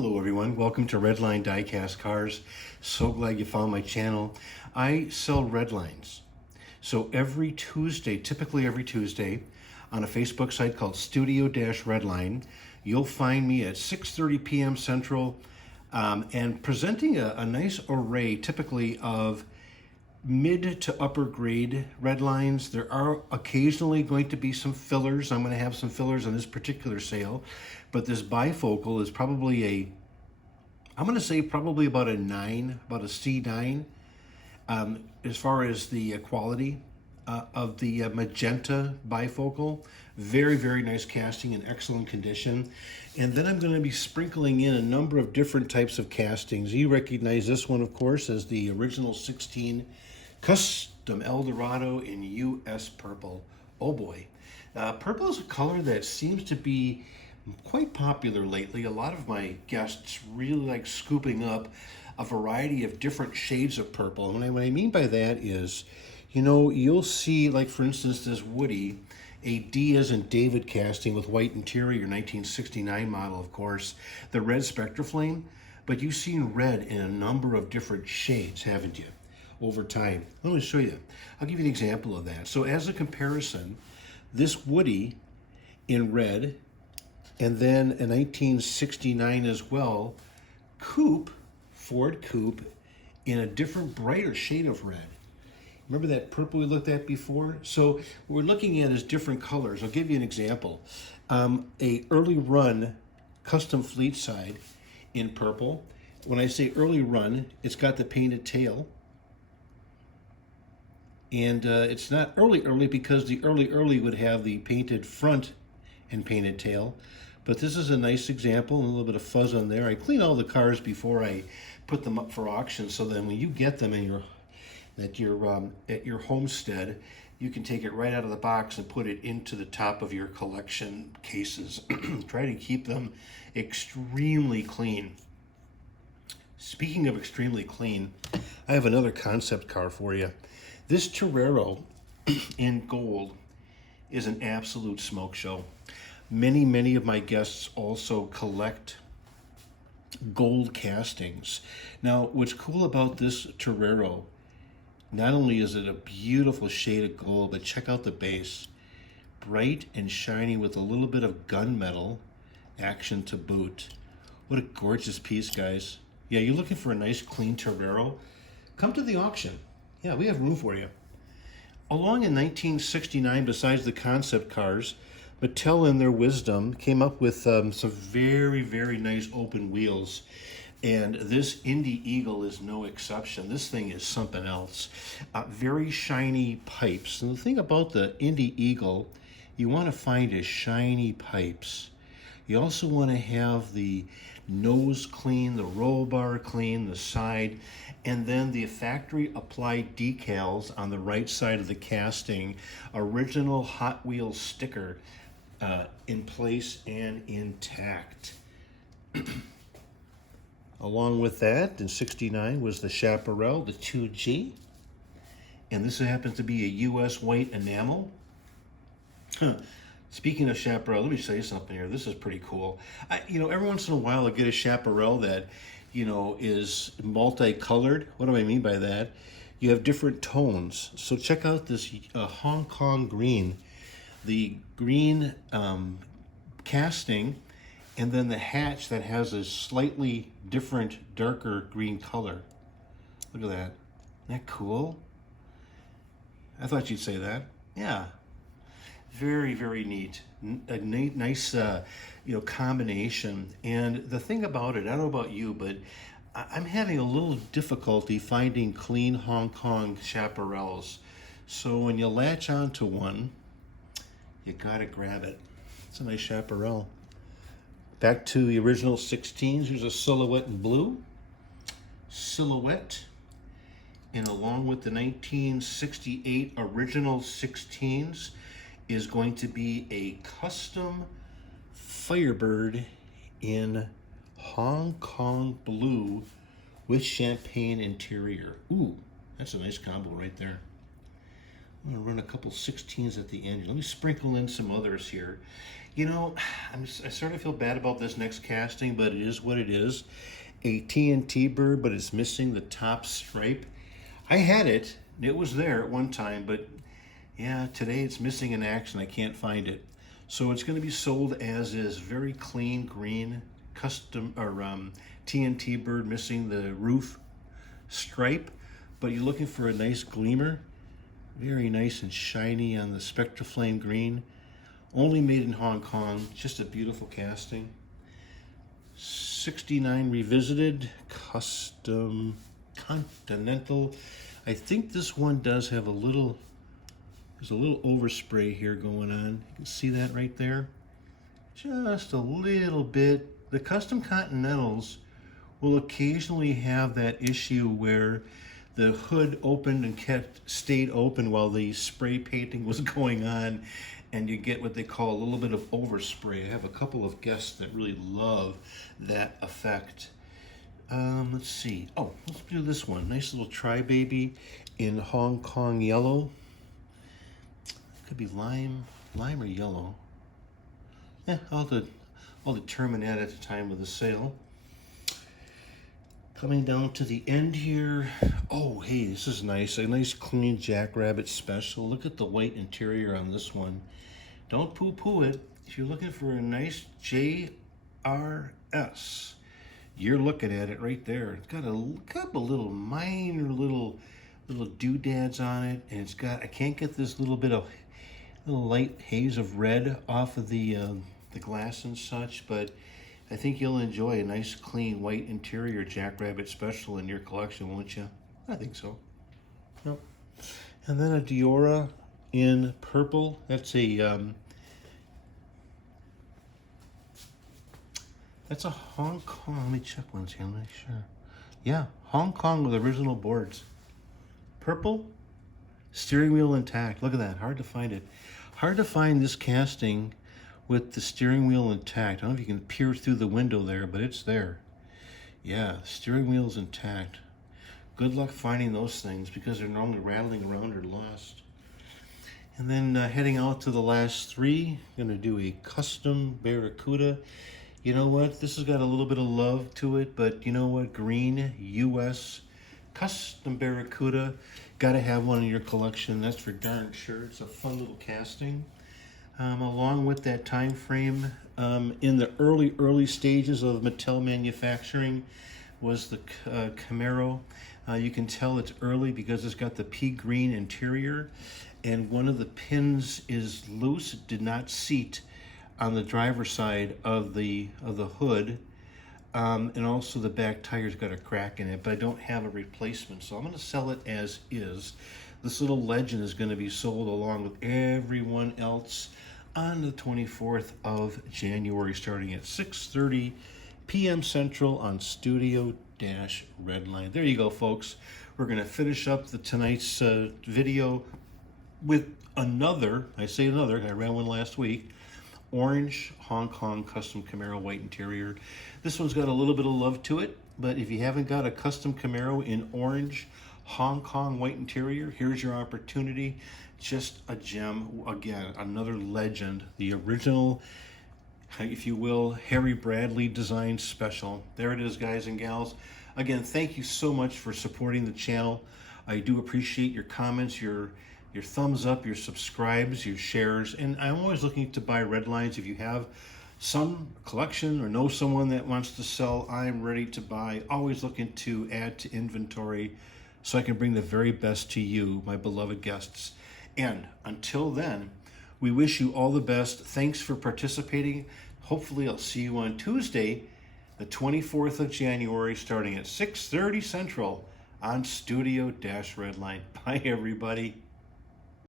Hello everyone, welcome to Redline Diecast Cars. So glad you found my channel. I sell Redlines. So every Tuesday, typically every Tuesday, on a Facebook site called Studio-Redline, you'll find me at 6:30 p.m. Central and presenting a nice array typically of mid to upper grade Redlines. There are occasionally going to be some fillers. I'm going to have some fillers on this particular sale, but this bifocal is probably I'm going to say probably about a 9, about a C9 as far as the quality of the magenta bifocal. Very, very nice casting in excellent condition. And then I'm going to be sprinkling in a number of different types of castings. You recognize this one, of course, as the original 16 Custom El Dorado in US Purple. Oh boy. Purple is a color that seems to be quite popular lately. A lot of my guests really like scooping up a variety of different shades of purple. And what I mean by that is, you know, you'll see, like for instance, this Woody, a D as in David casting with white interior, 1969 model, of course, the red Spectraflame, but you've seen red in a number of different shades, haven't you, over time? Let me show you. I'll give you an example of that. So as a comparison, this Woody in red, and then a 1969 as well, coupe, Ford coupe, in a different, brighter shade of red. Remember that purple we looked at before? So what we're looking at is different colors. I'll give you an example. A early run custom fleet side in purple. When I say early run, it's got the painted tail. And it's not early because the early would have the painted front and painted tail. But this is a nice example, a little bit of fuzz on there. I clean all the cars before I put them up for auction, so then when you get them in at your homestead, you can take it right out of the box and put it into the top of your collection cases. Try to keep them extremely clean. Speaking of extremely clean, I have another concept car for you. This Torero in gold is an absolute smoke show. Many of my guests also collect gold castings. Now, what's cool about this Torero, not only is it a beautiful shade of gold, but check out the base. Bright and shiny with a little bit of gunmetal action to boot. What a gorgeous piece, guys. Yeah, you're looking for a nice clean Torero? Come to the auction. Yeah, we have room for you. Along in 1969, besides the concept cars, Mattel in their wisdom came up with some very nice open wheels. And this Indy Eagle is no exception. This thing is something else. Very shiny pipes. And the thing about the Indy Eagle, you want to find is shiny pipes. You also want to have the nose clean, the roll bar clean, the side, and then the factory applied decals on the right side of the casting. Original Hot Wheels sticker in place and intact. Along with that, in 69 was the Chaparral, the 2G. And this happens to be a US white enamel. Speaking of Chaparral, let me show you something here. This is pretty cool. Every once in a while I get a Chaparral that, is multicolored. What do I mean by that? You have different tones. So check out this Hong Kong green. The green casting, and then the hatch that has a slightly different, darker green color. Look at that. Isn't that cool? I thought you'd say that. Yeah. Very neat. A nice, combination. And the thing about it, I don't know about you, but I'm having a little difficulty finding clean Hong Kong Chaparrals. So when you latch onto one, you gotta grab it. It's a nice Chaparral. Back to the original 16s. Here's a Silhouette in blue. Silhouette. And along with the 1968 original 16s is going to be a custom Firebird in Hong Kong blue with champagne interior. Ooh, that's a nice combo right there. I'm gonna run a couple 16s at the end. Let me sprinkle in some others here. You know, I sort of feel bad about this next casting, but it is what it is. A TNT bird, but it's missing the top stripe. I had it. It was there at one time, but yeah, today it's missing in action. I can't find it. So it's going to be sold as is. Very clean green custom or TNT bird missing the roof stripe, but you're looking for a nice gleamer. Very nice and shiny on the Spectraflame green. Only made in Hong Kong. Just a beautiful casting. 69 revisited, custom, continental. I think this one does have there's a little overspray here going on. You can see that right there. Just a little bit. The custom continentals will occasionally have that issue where the hood opened and stayed open while the spray painting was going on, and you get what they call a little bit of overspray. I have a couple of guests that really love that effect. Let's see. Oh, let's do this one. Nice little Tri-Baby in Hong Kong yellow. Could be lime or yellow. I'll determine that at the time of the sale. Coming down to the end here. Oh, hey, this is nice. A nice clean Jackrabbit special. Look at the white interior on this one. Don't poo-poo it. If you're looking for a nice JRS, you're looking at it right there. It's got a couple little minor little doodads on it, and it's got, I can't get this little light haze of red off of the glass and such, but I think you'll enjoy a nice clean white interior Jackrabbit special in your collection, won't you? I think so. Yep. And then a Diora in purple. That's a Hong Kong. Let me check once here. I'm not sure. Yeah, Hong Kong with original boards. Purple, steering wheel intact. Look at that. Hard to find it. Hard to find this casting with the steering wheel intact. I don't know if you can peer through the window there, but it's there. Yeah, steering wheel's intact. Good luck finding those things because they're normally rattling around or lost. And then heading out to the last three, gonna do a custom Barracuda. You know what? This has got a little bit of love to it, but you know what? Green US custom Barracuda. Gotta have one in your collection. That's for darn sure. It's a fun little casting. Along with that time frame, in the early stages of Mattel manufacturing was the Camaro. You can tell it's early because it's got the pea green interior, and one of the pins is loose. It did not seat on the driver's side of the hood, and also the back tire's got a crack in it, but I don't have a replacement, so I'm going to sell it as is. This little legend is going to be sold along with everyone else on the 24th of January, starting at 6:30 p.m. Central on Studio-Redline. There you go, folks. We're going to finish up tonight's video with another, I say another, I ran one last week, orange Hong Kong custom Camaro white interior. This one's got a little bit of love to it, but if you haven't got a custom Camaro in orange Hong Kong white interior, here's your opportunity. Just a gem. Again, another legend. The original, if you will, Harry Bradley design special. There it is, guys and gals. Again, thank you so much for supporting the channel. I do appreciate your comments, your thumbs up, your subscribes, your shares, and I'm always looking to buy Redlines. If you have some collection or know someone that wants to sell, I'm ready to buy. Always looking to add to inventory so I can bring the very best to you, my beloved guests. And until then, we wish you all the best. Thanks for participating. Hopefully I'll see you on Tuesday, the 24th of January, starting at 6:30 Central on Studio-Redline. Bye, everybody.